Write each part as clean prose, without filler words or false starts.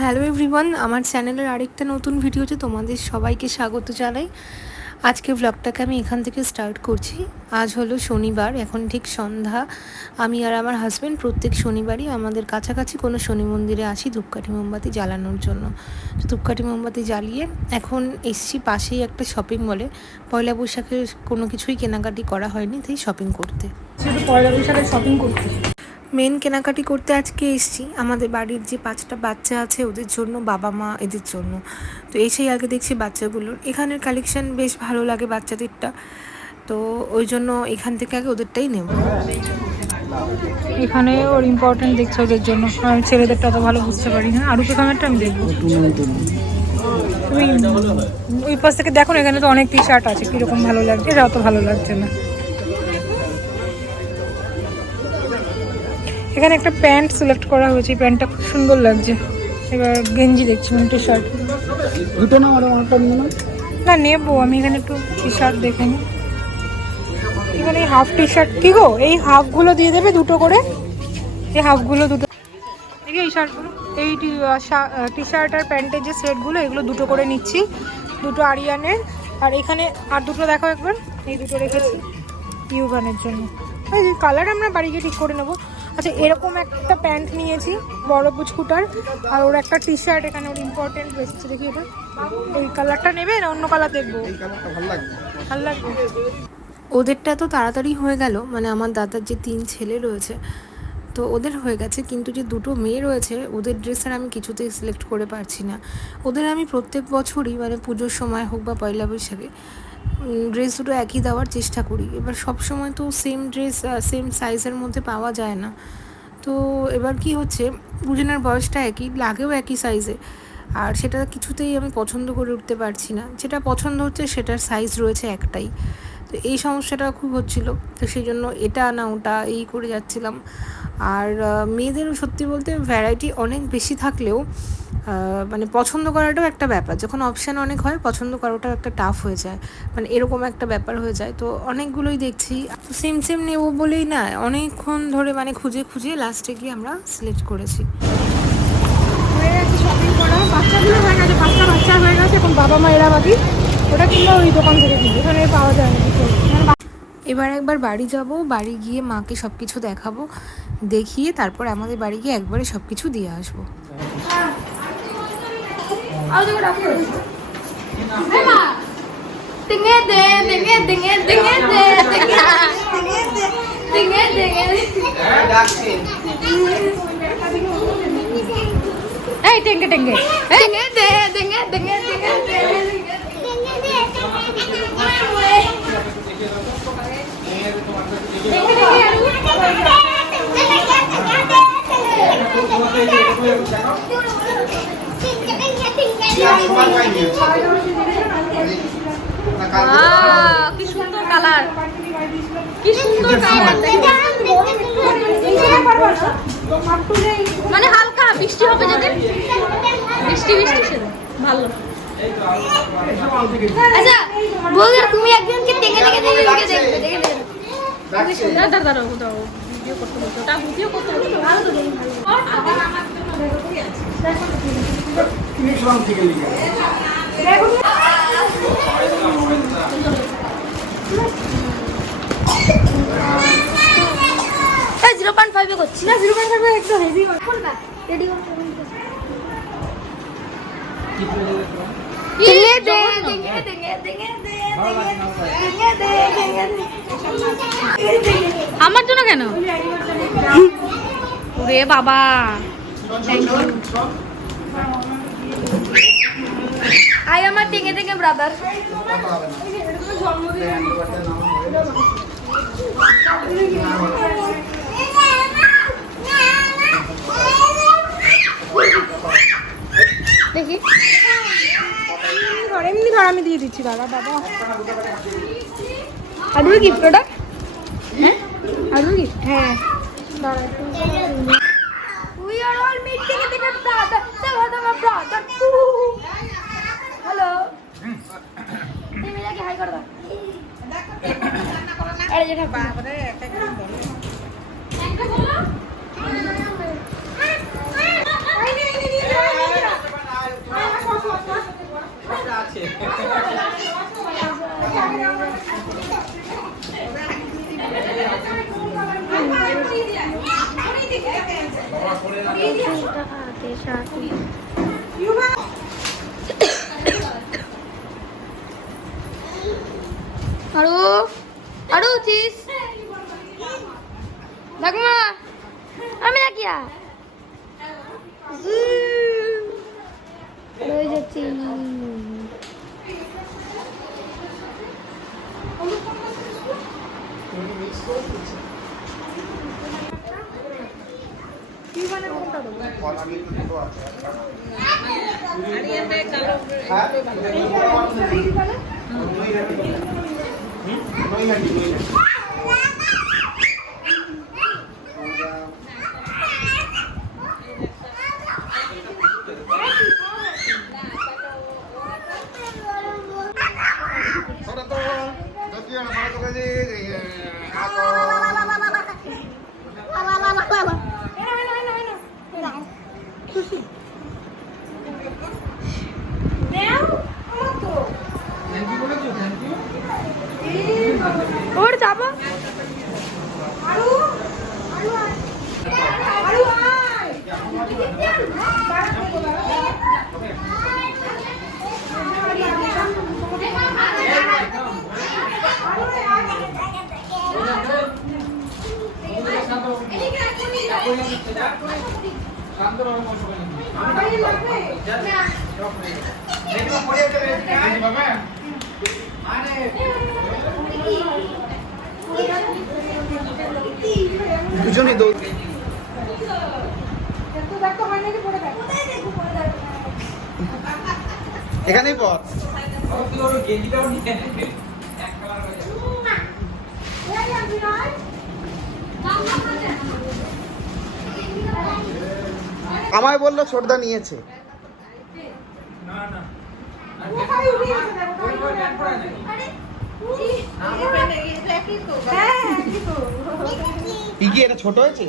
Hello everyone, আমার চ্যানেলের আরেকটা নতুন ভিডিওতে তোমাদের সবাইকে স্বাগত জানাই। আজকে ব্লগটাকে আমি এখান থেকে স্টার্ট করছি। আজ হলো শনিবার, এখন ঠিক সন্ধ্যা। আমি আর আমার হাজব্যান্ড প্রত্যেক শনিবারই আমাদের কাছাকাছি কোনো শনি মন্দিরে আসি ধূপকাঠি মোমবাতি জ্বালানোর জন্য। তো ধূপকাঠি মোমবাতি জ্বালিয়ে এখন এসছি পাশেই একটা শপিং মলে। পয়লা বৈশাখের কোনো কিছুই কেনাকাটি করা হয়নি, তাই শপিং করতে। শুধু পয়লা বৈশাখে শপিং করতে মেন কেনাকাটি করতে আজকে এসেছি আমাদের বাড়ির যে 5টা বাচ্চা আছে ওদের জন্য, বাবা মা এদের জন্য। তো এসেই আগে দেখছি বাচ্চাগুলোর এখানের কালেকশন বেশ ভালো লাগে বাচ্চাদেরটা, তো ওই জন্য এখান থেকে আগে ওদেরটাই নেব। এখানে ওর ইম্পর্টেন্ট দেখছে ওদের জন্য। আমি ছেলেদেরটা অত ভালো বুঝতে পারি না। আর রূপে কামেরটা আমি দেখবো। তুমি ওই পাশ থেকে দেখো না, এখানে তো অনেক টি শার্ট আছে, কিরকম ভালো লাগছে। এটা অত ভালো লাগছে না। এখানে একটা প্যান্ট সিলেক্ট করা হয়েছে, এই প্যান্টটা খুব সুন্দর লাগছে। এবার গেঞ্জি দেখছি, টি শার্ট দুটো না না নেবো আমি। এখানে একটু টি শার্ট দেখে নিই। এখানে হাফ টি শার্ট কি গো, এই হাফগুলো দিয়ে দেবে দুটো করে। এই হাফগুলো দুটো, এই শার্টগুলো, এই টি শার্ট আর প্যান্টের যে সেটগুলো, এগুলো দুটো করে নিচ্ছি, দুটো আরিয়ানের। আর এখানে আর দুটো দেখো একবার, এই দুটো রেখেছি ইউভানের জন্য। এই কালার আমরা বাড়ি গিয়ে ঠিক করে নেবো। আচ্ছা, এরকম একটা প্যান্ট নিয়েছি বড় পুচকুটার, আর ওর একটা টি শার্ট এখানে ওর ইম্পর্টেন্ট বেসছে। দেখি এটা, এই কালারটা নেবে না অন্য কালার দেখবো? ভালো লাগবে। ওদেরটা তো তাড়াতাড়ি হয়ে গেল, মানে আমার দাদার যে 3 ছেলে রয়েছে তো ওদের হয়ে গেছে, কিন্তু যে 2টো মেয়ে রয়েছে ওদের ড্রেস আর আমি কিছুতেই সিলেক্ট করে পারছি না। ওদের আমি প্রত্যেক বছরই মানে পুজোর সময় হোক বা পয়লা বৈশাখে ড্রেস দুটো একই দেওয়ার চেষ্টা করি। এবার সব সময় তো সেম ড্রেস সেম সাইজের মধ্যে পাওয়া যায় না। তো এবার কি হচ্ছে, দুজনের বয়সটা একই, লাগেও একই সাইজে, আর সেটা কিছুতেই আমি পছন্দ করে উঠতে পারছি না। যেটা পছন্দ হচ্ছে সেটার সাইজ রয়েছে একটাই, তো এই সমস্যাটা খুব হচ্ছিল। তো সেই জন্য এটা না ওটা এই করে যাচ্ছিলাম। আর মেয়েদের সত্যি বলতে ভ্যারাইটি অনেক বেশি থাকলেও মানে পছন্দ করাটাও একটা ব্যাপার। যখন অপশান অনেক হয় পছন্দ করাটাও একটা টাফ হয়ে যায়, মানে এরকম একটা ব্যাপার হয়ে যায়। তো অনেকগুলোই দেখছি সেম সেম নেবো বলেই না অনেকক্ষণ ধরে মানে খুঁজে খুঁজে লাস্টে গিয়ে আমরা সিলেক্ট করেছি। হয়ে গেছে শপিং করা, বাচ্চাগুলো হয়ে গেছে, 5টা বাচ্চা হয়ে গেছে। এখন বাবা মা এরা বাকি, ওটা কিংবা ওই দোকান থেকে কিনবে, এখানে পাওয়া যায় না কিছু। এবার একবার বাড়ি যাব, বাড়ি গিয়ে মাকে সব কিছু দেখাবো, দেখিয়ে তারপর আমাদের বাড়ি গিয়ে একবারে সব কিছু দিয়ে আসবো। এই টেঙ্গে টেঙ্গে কি সুন্দর কালার, কি সুন্দর কালার। মানে হালকা বৃষ্টি হবে যদি, বৃষ্টি বৃষ্টি ভালো। আচ্ছা বলবে তুমি একজনকে টেকে টেকে দেখে দেখে দাঁড়াও দাঁড়াও, ভিডিও করতে বলতো, ওটা ভিডিও করতে বলতো। ভালো তো দেখি, ভালো। আবার আমার জন্য দেখো কি আছে, দেখো কি সব থেকে লিখে দেখো। 0.5 করছি না, 0.5 একটু হেভি কোনটা রেডি করতে আমার জন্য কেন? ওরে বাবা, আই আমার টেকে টেকে ব্রাদার। দেখি এমনি ধর, আমি দিয়ে দিচ্ছি। দাদা বাবা, আর গিফট ওটা, হ্যাঁ আর গিফট, হ্যাঁ দাঁড়া একটু। We are all meeting in the brother. Brother. Hello. তুমি নাকি হাই করবা? আরে যেটা বাবারে একটা বলো। একটা বলো। শার্ট আরো আরো চিজ দেখমা আমি দেখিয়া রয়ে যাচ্ছি ওর যাবো দুজনই দৌড় এখানেই পর আমায় বললো ছোটদা নিয়েছে কি এটা ছোট হয়েছে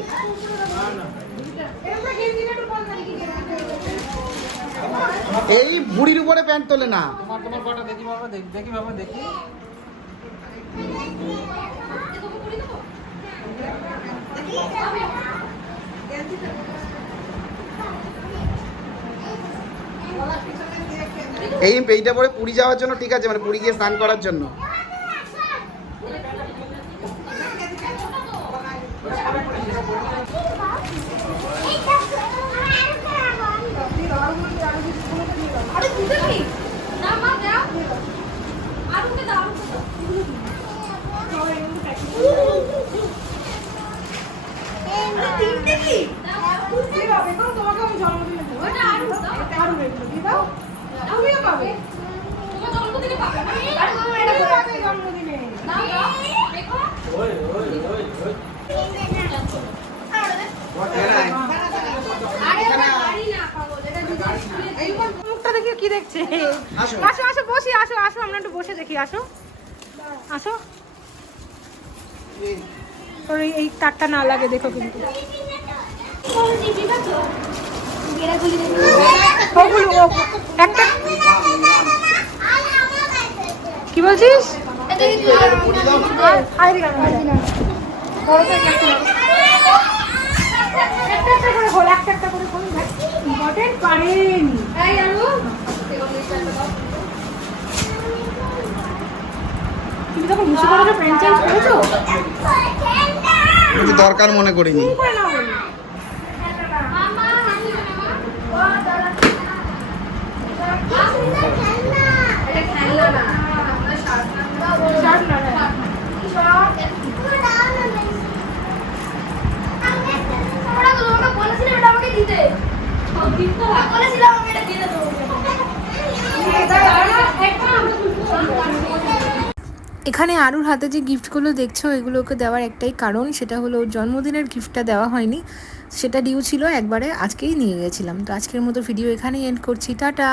এই বুড়ির উপরে প্যান্ট তোলে না তোমার পাটা দেখি বাবা দেখি বাবা দেখি এইটা পরে পুরী যাওয়ার জন্য ঠিক আছে মানে পুরী গিয়ে স্নান করার জন্য মুখটা দেখি কি দেখছে আসো আসো বসি আসো আসো আমরা একটু বসে দেখি আসো আসো তোর এই তারটা না লাগে দেখো কিন্তু একটা কি বলছিস একটা করে খোল ইম্পর্টেন্ট পারেন তুমি তখন মুছে করেছো প্যান্ট চেঞ্জ করেছো দরকার মনে করিনি এখানে আরুর হাতে যে গিফটগুলো দেখছো এগুলোকে দেওয়ার একটাই কারণ, সেটা হলো ওর জন্মদিনের গিফটটা দেওয়া হয়নি, সেটা ডিউ ছিল একবারে, আজকেই নিয়ে গেছিলাম। তো আজকের মতো ভিডিও এখানেই এন্ড করছি, টাটা।